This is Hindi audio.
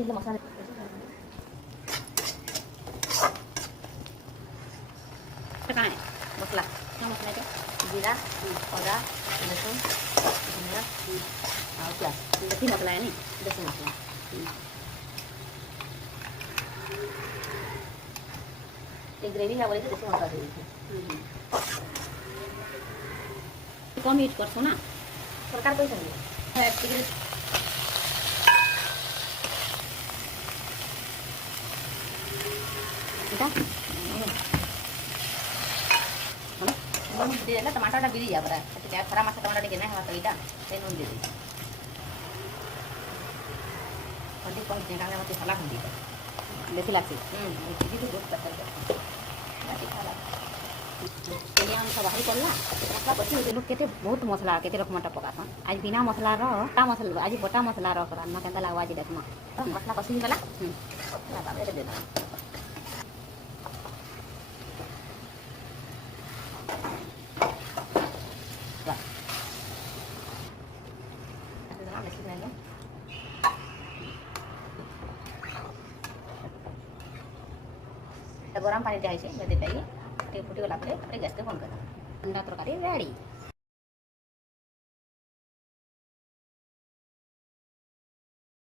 बेसी मसला कहाँ है मसला? क्या मसला है? जीरा अदा लहसुन धनिया और प्याज देसी मसला है नहीं? देसी मसला ये ग्रेवी है बोले तो देसी मसला दे दीजिए कम यूज करसो ना सरकार पैसा नहीं नून दे टमाटर बिरी जा बरा क्या खरा मसा टमाटर के ना तो इटा से नून दे दी अधिक कम देगा ना मत साला हंदी देसी लागसी ये तो बहुत पसंद है बाकी खाला ये हम सब बाहरी करला मसला पची लोग केते बहुत मसला केते रकम टा पकाता आज बिना मसला रो टा मसला आज बटा मसला रो करा ना केंता लागवा जी देखमा मसला कसी वाला ना बाबे दे देना गरम पानी दिखाई से फुटी गला गैस के बंद कर अंडा तरकारी रेडी।